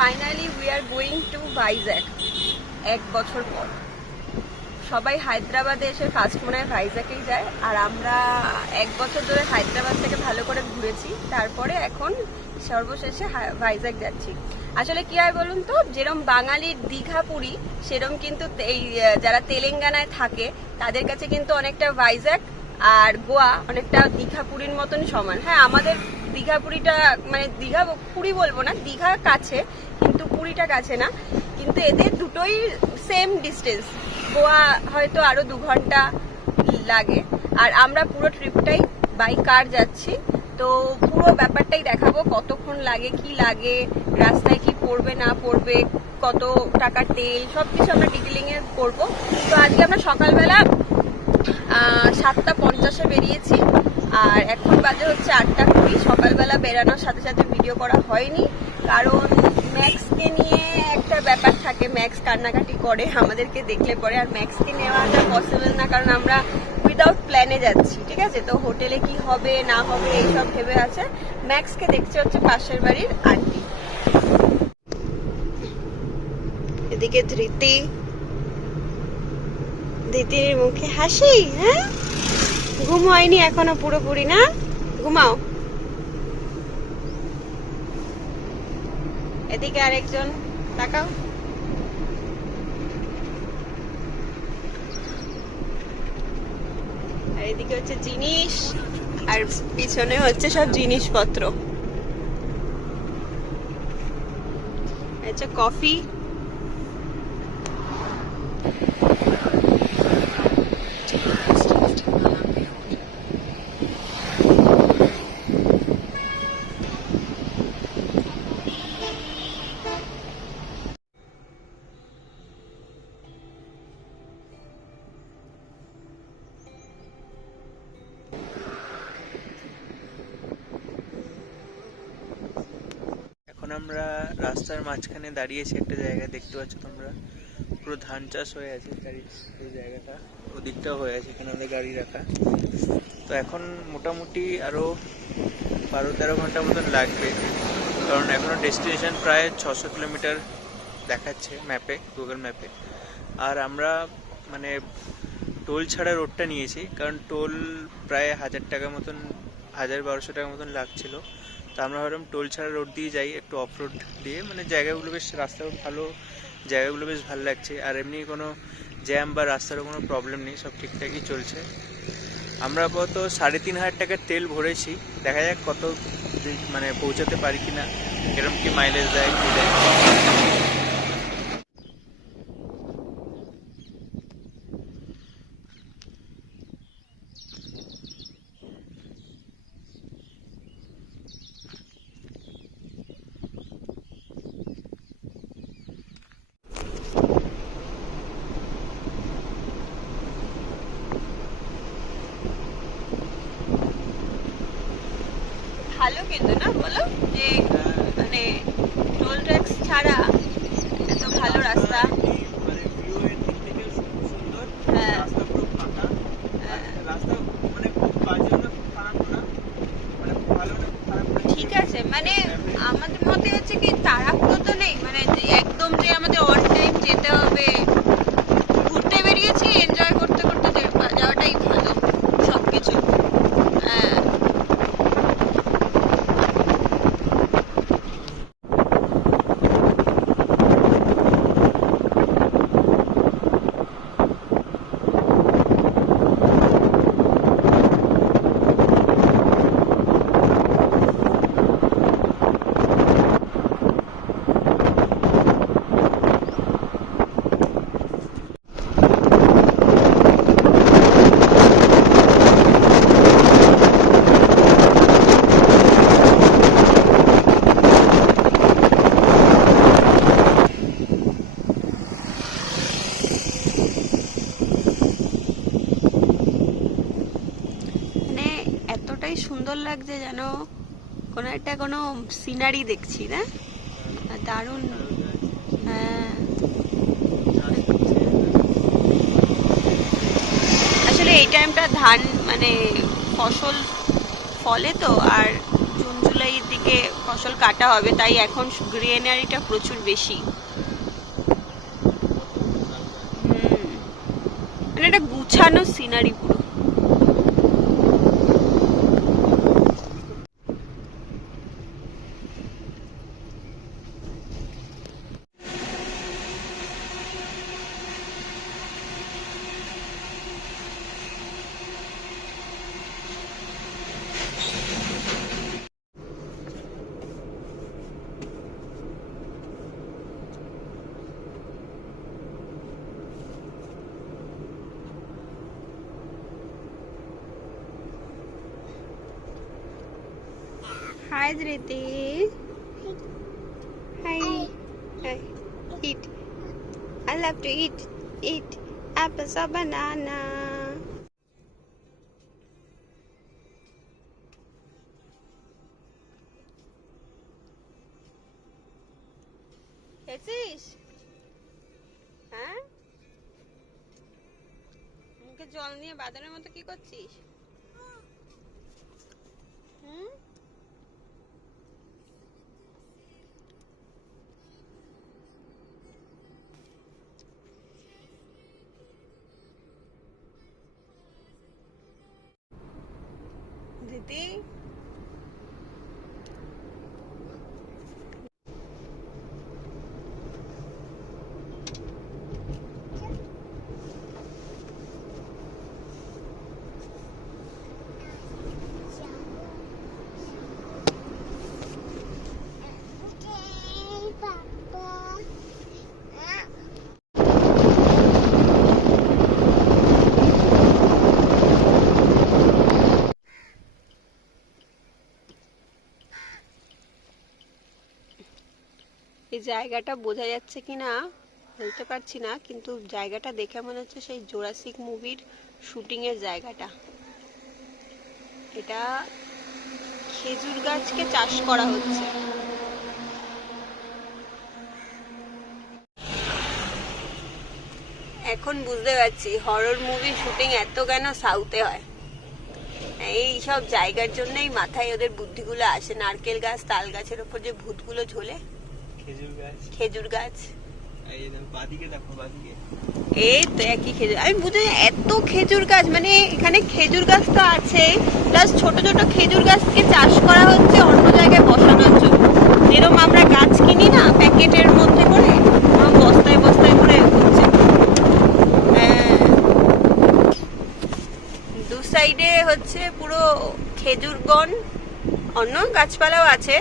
Finally we are going to Vizag. 1 বছর পর সবাই হায়দ্রাবাদে এসে ফার্স্ট মনে হয় ভাইজ্যাকেই যায়, আর আমরা 1 বছর ধরে হায়দ্রাবাদ থেকে ভালো করে ঘুরেছি, তারপরে এখন সর্বশেষে ভাইজ্যাক যাচ্ছি। আসলে কি হয় বলুন তো, যেরকম বাঙালির দীঘা পুরী, সেরকম কিন্তু এই যারা তেলেঙ্গানায় থাকে তাদের কাছে কিন্তু অনেকটা ভাইজ্যাক আর গোয়া অনেকটা দীঘা পুরীর মতন সমান। হ্যাঁ, আমাদের দীঘা পুরীটা মানে দীঘা পুরী বলবো না, দীঘা কাছে কিন্তু পুরীটা কাছে না, কিন্তু এদের দুটোই সেম ডিস্টেন্স। গোয়া হয়তো আরো 2 ঘন্টা লাগে, আর আমরা পুরো ট্রিপটাই বাই কার যাচ্ছি। তো পুরো ব্যাপারটাই দেখাবো, কতক্ষণ লাগে, কি লাগে, রাস্তায় কি পড়বে না পড়বে, কত টাকা তেল, সবকিছু আমরা ডিটেলিং এ করবো। তো আজকে আমরা সকালবেলা 7:50 বেরিয়েছি, আর এখন বাজে হচ্ছে 8:20। সকালবেলা বেরানোর সাথে সাথে ভিডিও করা হয়নি, কারণ ম্যাক্সকে নিয়ে একটা ব্যাপার থাকে, ম্যাক্স কান্নাকাটি করে আমাদেরকে দেখলে পরে, আর ম্যাক্সকে নেওয়াটা পসিবল না, কারণ আমরা উইদাউট প্ল্যানে যাচ্ছি, ঠিক আছে? তো হোটেলে কি হবে না হবে এইসব ভেবে আছে। ম্যাক্সকে দেখছে হচ্ছে পাশের বাড়ির আন্টি। এদিকে ধৃতির মুখে হাসি। হ্যাঁ, ঘুম হয়নি এখনো পুরোপুরি না? ঘুমাও। এদিকে আরেকজন, তাকাও। আর এদিকে হচ্ছে জিনিস, আর পিছনে হচ্ছে সব জিনিসপত্র। আচ্ছা, কফি। আমরা রাস্তার মাঝখানে দাঁড়িয়েছি একটা জায়গায়, দেখতে পাচ্ছ তোমরা, পুরো ধান চাষ হয়ে আছে গাড়ি, এই জায়গাটা ওদিকটাও হয়ে আছে, এখানে আমাদের গাড়ি রাখা। তো এখন মোটামুটি আরো 12-13 ঘন্টার মতন লাগবে, কারণ এখনো ডেস্টিনেশন প্রায় 600 কিলোমিটার দেখাচ্ছে ম্যাপে, গুগল ম্যাপে। আর আমরা মানে টোল ছাড়া রোডটা নিয়েছি, কারণ টোল প্রায় 1000 টাকা মতন, 1200 টাকা মতন লাগছিল। তো আমরা ভাবলাম টোল ছাড়া রোড দিয়ে যাই, একটু অফ রোড দিয়ে, মানে জায়গাগুলো বেশ, রাস্তাও ভালো, জায়গাগুলো বেশ ভালো লাগছে, আর এমনি কোনো জ্যাম বা রাস্তারও কোনো প্রবলেম নেই, সব ঠিকঠাকই চলছে। আমরা আপাতত 3500 টাকার তেল ভরেছি, দেখা যাক কত মানে পৌঁছাতে পারি কিনা, এরকম কি মাইলেজ দেয় কি দেয়। ভালো কিন্তু না, বলো যে মানে টোল ট্যাক্স ছাড়া এত ভালো রাস্তা। হ্যাঁ, ঠিক আছে, মানে আমাদের মতে হচ্ছে কি তাড়াহুড়ো তো নেই, মানে একদম যে আমাদের অন টাইম যেতে হবে। ঘুরতে বেরিয়েছি, এনজয় করতে করতে যাওয়াটাই ভালো সবকিছু। হ্যাঁ, এতটাই সুন্দর লাগছে যেন কোনো সিনারি দেখছি না, দারুণ। হ্যাঁ, আসলে এই টাইমটা ধান মানে ফসল ফলে তো, আর জুন জুলাই জুলাইয়ের দিকে ফসল কাটা হবে, তাই এখন গ্রিনারিটা প্রচুর বেশি। মানে একটা গুছানো সিনারি পুরো। Hi, Dhriti. Hi. Hi. Eat. I love to eat. Eat apples or banana. খেয়েছিস? হ্যাঁ, মুখে জল নিয়ে বাদরের মতো কি করছিস? হুম, দিদি এই জায়গাটা বোঝা যাচ্ছে কিনা বলতে পারছি না, কিন্তু জায়গাটা দেখে মনে হচ্ছে সেই জোরাসিক মুভির শুটিং এর জায়গাটা। এটা খেজুর গাছকে চাষ করা হচ্ছে। এখন বুঝতে পারছি হরর মুভি শুটিং এত কেন সাউথে হয়। এই সব জায়গার জন্যই মাথায় ওদের বুদ্ধিগুলো আসে। নারকেল গাছ, তাল গাছের উপর যে ভূতগুলো ঝোলে, খেজুর গাছ, এই তো একই খেজুর। আমি বুঝি এত খেজুর গাছ, মানে এখানে খেজুর গাছ তো আছে, প্লাস ছোট ছোট খেজুর গাছকে চাষ করা হচ্ছে অন্য জায়গায় বসানোর জন্য। যেরকম আমরা গাছ কিনি না প্যাকেটের মধ্যে করে, বস্তায় বস্তায় করে হচ্ছে। হ্যাঁ, দু সাইডে হচ্ছে পুরো খেজুর বন, অন্য গাছপালাও আছে,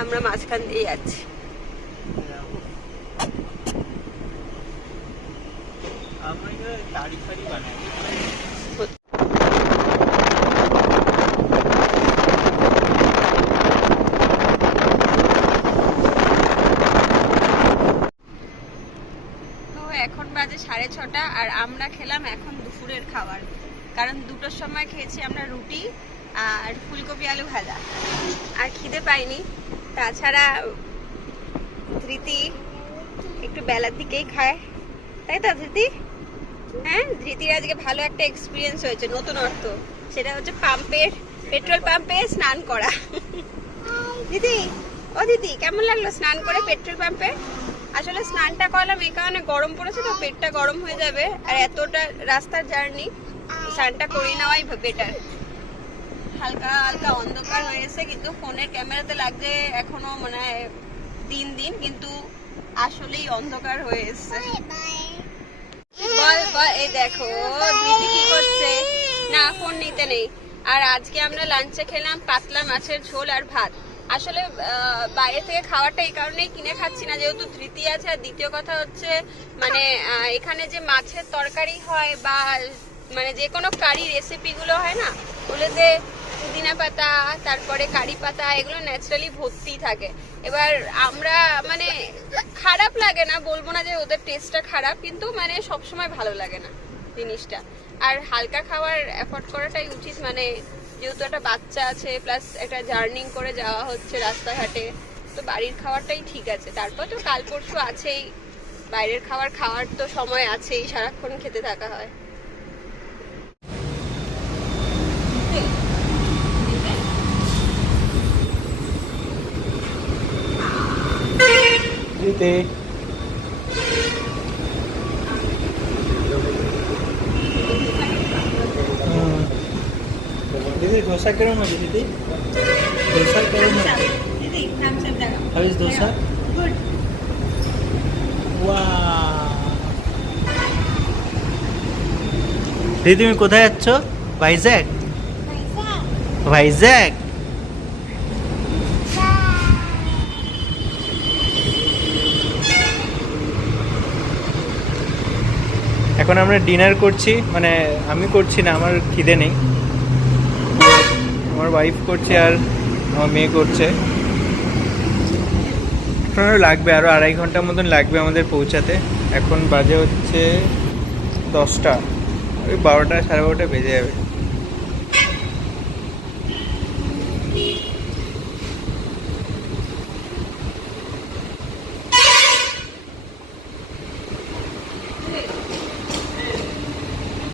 আমরা মাঝখান দিয়ে যাচ্ছি। এখন বাজে 6:30 আর আমরা খেলাম এখন দুপুরের খাবার। কারণ 2টোর সময় খেয়েছি আমরা রুটি আর ফুলকপি আলু ভাজা, আর খিদে পাইনি। তাছাড়া ধৃতি একটু বেলার দিকেই খায়, তাই তো ধৃতি? হ্যাঁ, ধৃতির আজকে ভালো একটা এক্সপিরিয়েন্স হয়েছে, নতুন অর্থ। সেটা হচ্ছে পেট্রোল পাম্পে স্নান করা। দিদি, ও দিদি, কেমন লাগলো স্নান করে পেট্রোল পাম্পে? আসলে স্নানটা করলাম এই কারণে, গরম পড়েছে তো, পেটটা গরম হয়ে যাবে, আর এতটা রাস্তার জার্নি, স্নানটা করে নেওয়াই বেটার। হালকা হালকা অন্ধকার হয়েছে, কিন্তু ফোনের ক্যামেরাতে লাগছে এখনো মনে হয় 3 দিন, কিন্তু আসলেই অন্ধকার হয়ে এসছে। বল বল, এই দেখো দিদি কি করছে, না ফোন নিতে নেই। আর আজকে আমরা লাঞ্চে খেলাম পাতলা মাছের ঝোল আর ভাত। আসলে বাইরে থেকে খাওয়াটা এই কারণেই কিনে খাচ্ছি না, যেহেতু ধৃতি আছে, আর দ্বিতীয় কথা হচ্ছে মানে এখানে যে মাছের তরকারি হয় বা মানে যে কোনো কারি রেসিপিগুলো হয় না, ওগুলোতে পুদিনা পাতা, তারপরে কারি পাতা, এগুলো ন্যাচারালি ভর্তি থাকে। এবার আমরা মানে খারাপ লাগে না, বলবো না যে ওদের টেস্টটা খারাপ, কিন্তু মানে সবসময় ভালো লাগে না জিনিসটা। আর হালকা খাবার অ্যাফোর্ড করাটাই উচিত, মানে যেহেতু একটা বাচ্চা আছে, প্লাস একটা জার্নিং করে যাওয়া হচ্ছে রাস্তাঘাটে, তো বাড়ির খাবারটাই ঠিক আছে। তারপর তো কাল পরশু আছেই, বাইরের খাওয়ার তো সময় আছেই, সারাক্ষণ খেতে থাকা হয়। দিতে। দিদি ধোসা কেমন আছে দিদি? ধোসা কেমন আছে? দিদি thumbs up দেখাও। How is dosa? Good. দিদি তুমি কোথায় যাচ্ছ? ভাইজ্যাক? ভাইজ্যাক? এখন আমরা ডিনার করছি, মানে আমি করছি না, আমার খিদে নেই, আমার ওয়াইফ করছে আর আমার মেয়ে করছে। এখন আরও লাগবে, আরও 2.5 ঘন্টার মতন লাগবে আমাদের পৌঁছাতে। এখন বাজে হচ্ছে 10টা, ওই 12টা 12:30 বেজে যাবে।